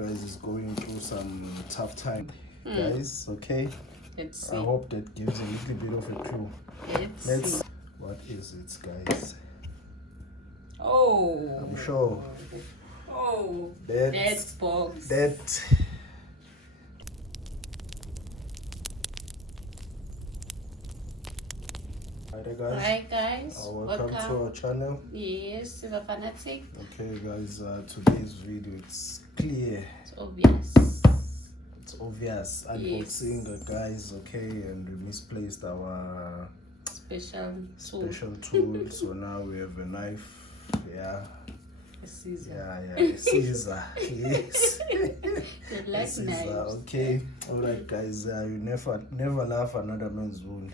Guys is going through some tough time, guys. Okay, Let's I see. hope that gives a little bit of a clue. Let's see. What is it, guys? Oh, I'm sure that box. that Hi guys, welcome to our channel. Yes, Silver Fanatic. Okay, guys, today's video, it's clear, It's obvious. it's obvious unboxing, guys. Okay, and we misplaced our Special tool. So now we have a knife. Yeah, a scissor. a scissor. Yes. You like Scissor. knives? Okay, all right, guys. You never laugh another man's wound.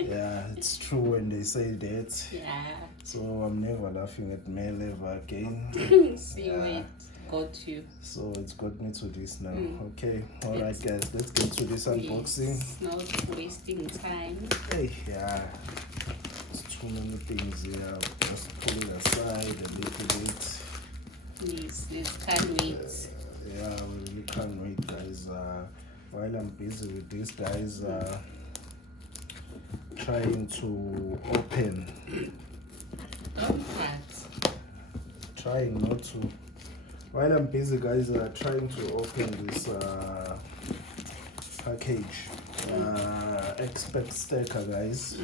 Yeah, it's true when they say that. Yeah. So I'm never laughing at male ever again. See where it got you. So it's got me to this now. Okay, all right, guys. Let's get to this unboxing. It's not wasting time. Hey, yeah. It's too many things here. Just pull it aside a little bit. Yes, can't wait. Yeah, we really can't wait, guys. While I'm busy with this, guys, trying to open. Don't cut. Trying not to. While I'm busy, guys, trying to open this package. Expect Stacker, guys.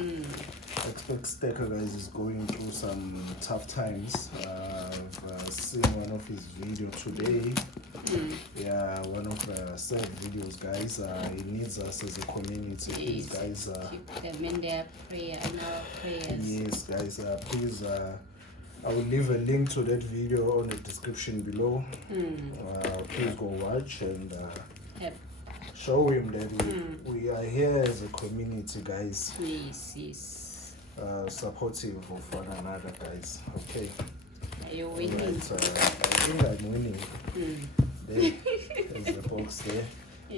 Expect Stacker, guys, is going through some tough times. I've seen one of his video today. Yeah, one of the sad videos, guys. He needs us as a community. Please, guys, keep them in their prayer and our prayers. yes, guys, please, I will leave a link to that video on the description below. Please go watch and show him that we are here as a community, guys. Yes. Supportive of one another, guys. Okay. Are you winning? Right, I think I'm winning. There's the box there.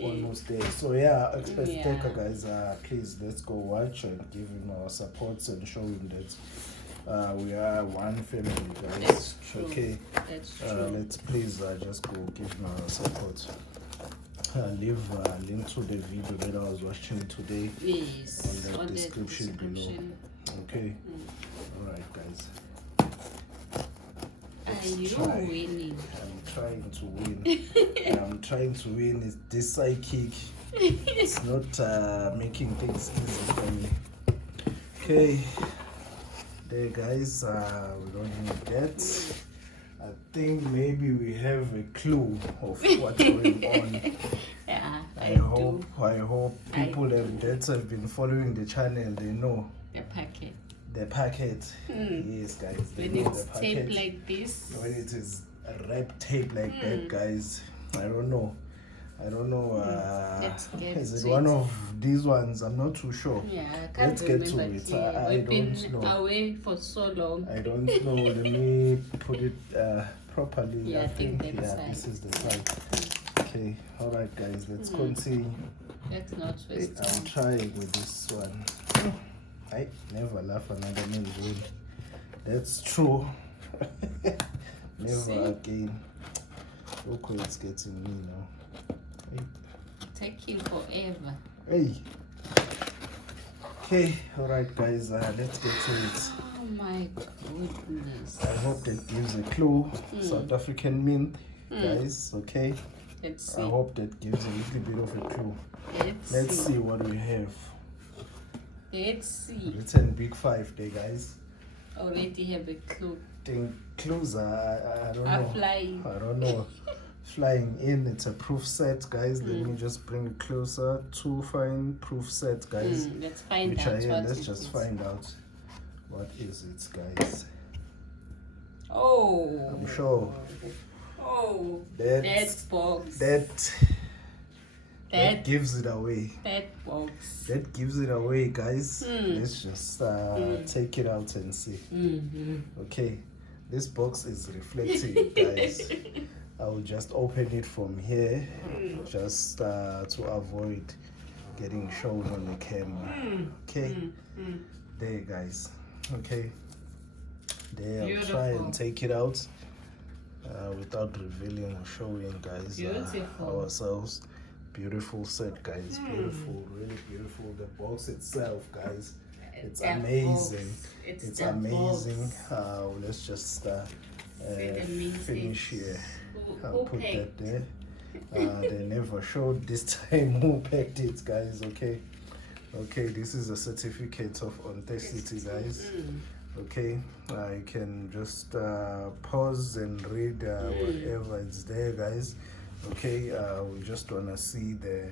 Almost there. So yeah, expect Stacker, guys. Please, let's go watch and give him our support and show him that we are one family, guys. That's true. Okay. That's true. Let's please just go give him our support. Leave a link to the video that I was watching today on the description below. Okay. All right, guys. Are you winning? I'm trying to win. I'm trying to win. It's this psychic. It's not making things easy for me. Okay. There, guys. We don't need that. I think maybe we have a clue of what's going on. Yeah, I hope people that have been following the channel, they know the packet. The packet. Yes, guys. They When know it's the packet. taped like this. When it is a wrap tape like that, guys. I don't know. Is it one of these ones? I'm not too sure. Yeah, I can't Let's get to remember. it. I We've been don't know. away for so long. I don't know. Let me put it properly. Yeah, I think this is the side. Okay. All right, guys. Let's continue. Let's not waste time. I'm trying with this one. I never laugh another man's win. That's true. Never again. Look where it's getting me now. Hey. Taking forever. Hey. Okay, alright, guys, let's get to it. Oh my goodness. I hope that gives a clue. South African mint, guys, okay? Let's see. I hope that gives a little bit of a clue. Let's see what we have. Let's see. Written big 5 there, guys. Already have a clue. Think clues are, I don't know. Flying. I don't know. Flying in, it's a proof set, guys. Let me just bring it closer. 2 fine proof sets, guys. Let's find Which out are here. what Let's it just is. find out what is it, guys. Oh. I'm sure That box. That gives it away. That box. That gives it away, guys. Let's just take it out and see. Okay, this box is reflecting, guys. I will just open it from here, just to avoid getting shown on the camera. Okay, there, guys. Okay, there. I'll try and take it out. without revealing or showing, guys, Beautiful. ourselves. Beautiful set, guys. Beautiful, really beautiful. The box itself, guys, it's That amazing. box. It's the amazing. box. Let's just Finish finish here. Who I'll put packed? that there. They never showed this time who packed it, guys. Okay, this is a certificate of authenticity, guys. Okay, I can just pause and read whatever is there, guys. Okay, we just wanna see the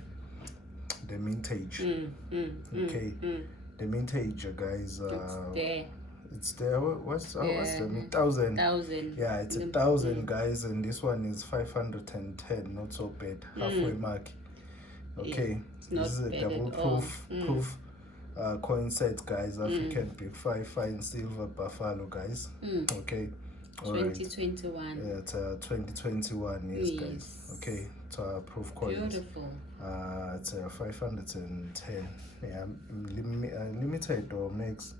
mintage. Okay, the mintage, guys. It's there. What's the 1,000? 1,000. Yeah, it's 1,000, guys, and this one is 510. Not so bad. Halfway mark. Okay, this is a double proof coin set, guys. African Big 5 fine silver buffalo, guys. Okay, all right. 2021. Yeah, it's 2021. Yes, guys. Okay, it's proof coins. Beautiful. It's 510. Yeah, limited or max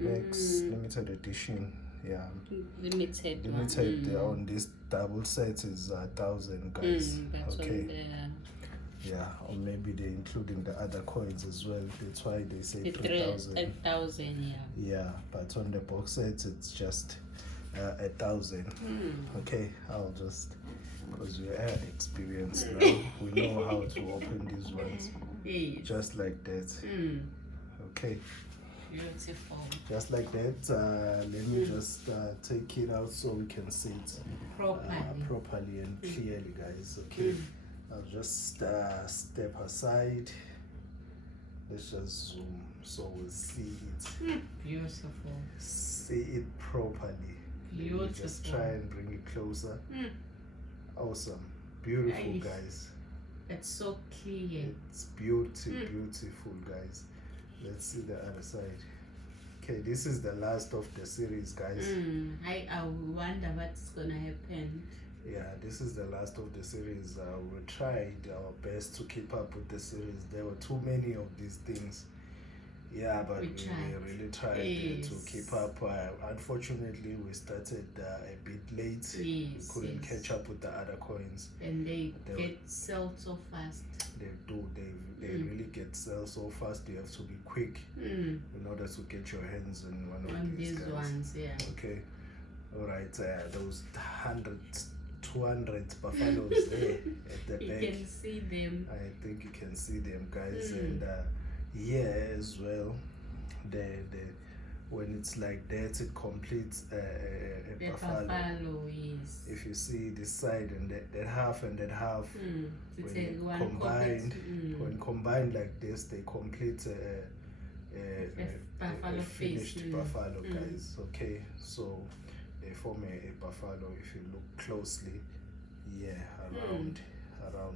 limited edition. Yeah, Limited on this double set is 1,000, guys. That's okay. On or maybe they're including the other coins as well. That's why they say 3,000. 1,000, yeah, but on the box set it's just 1,000. Okay, I'll just, because we are experienced now, we know how to open these ones. Just like that. Okay, beautiful. just like that. Let me just take it out so we can see it properly and clearly, guys. Okay, I'll just step aside. Let's just zoom so we'll see it. Beautiful. See it properly. Beautiful. Let me just try and bring it closer. Awesome. Beautiful, nice. Guys. It's so clear. It's beautiful, guys. Let's see the other side. Okay, this is the last of the series, guys. I wonder what's gonna happen. Yeah, this is the last of the series. We tried our best to keep up with the series. There were too many of these things. Yeah, but we really tried to keep up. Unfortunately, we started a bit late. We couldn't catch up with the other coins. And they get sold so fast. They do. They really get sold so fast. You have to be quick in order to get your hands on one of these guys. Ones. Yeah. Okay. All right. Those 100, 200 buffaloes there at the back. You can see them. I think you can see them, guys, and. As well, when it's like that, it completes a buffalo. Yes. If you see this side and that half and that half, when combined like this, they complete a finished buffalo, guys. Okay, so they form a buffalo. If you look closely, around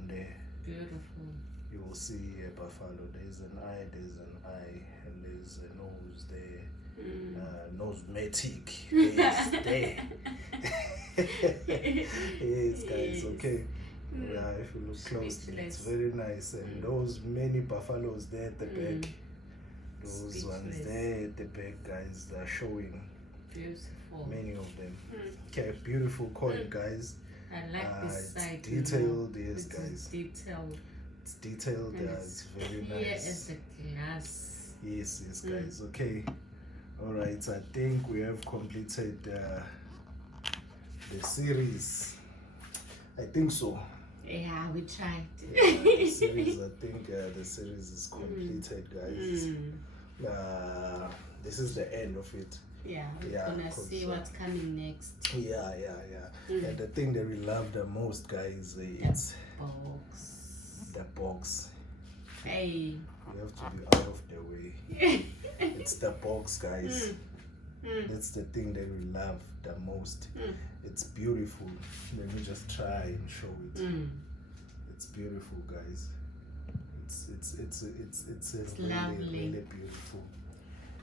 there. Beautiful. You will see a buffalo. There's an eye, and there's a nose there. Nosematic. Yes, there. Yes, guys. Okay. Yeah, if you look closely, it's very nice. And those many buffaloes there at the back. Those ones there at the back, guys, they're showing. Beautiful. Many of them. Okay, beautiful coin, guys. I like this side. Detailed, yes, guys. Detailed. It's detailed, it's very nice. Here is the glass. Yes, guys. Okay. All right. I think we have completed the series. I think so. Yeah, we tried. The series. I think the series is completed, guys. This is the end of it. Yeah, we're gonna see what's coming next. Yeah. And the thing that we love the most, guys, it's box. The box. Hey. We have to be out of the way. It's the box, guys. That's the thing that we love the most. It's beautiful. Let me just try and show it. It's beautiful, guys. It's lovely. Really beautiful.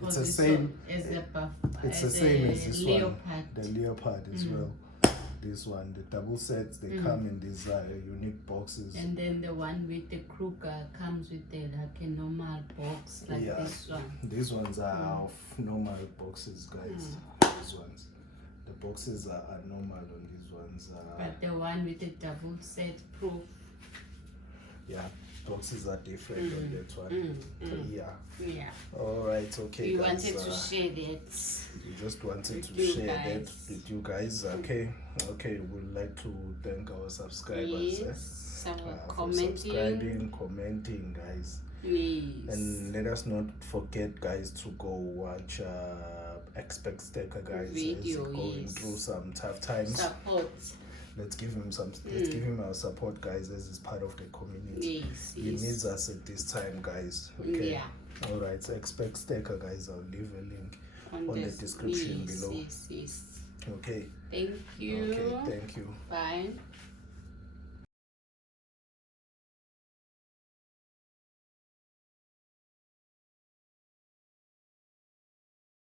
It's the same as this leopard. One. The leopard as well. This one, the double sets, they come in these unique boxes. And then the one with the kruger comes with like a normal box, like this one. These ones are normal boxes, guys. These ones. The boxes are normal on these ones. But the one with the double set proof. Yeah, boxes are different on that one. Yeah. All right, okay. We guys, wanted to share that. we just wanted to you share that guys. with you guys. Okay, we'd like to thank our subscribers. Yes. For Commenting. subscribing, commenting, guys. Yes. And let us not forget, guys, to go watch Expect Stacker, guys. Video, He's going through some tough times. Support. Let's give him let's give him our support, guys, as he's part of the community. Yes. He needs us at this time, guys. Okay. Yeah. All right. So Expect Stacker, guys. I'll leave a link on the description below. Yes. Okay. Thank you. Okay. Thank you. Bye.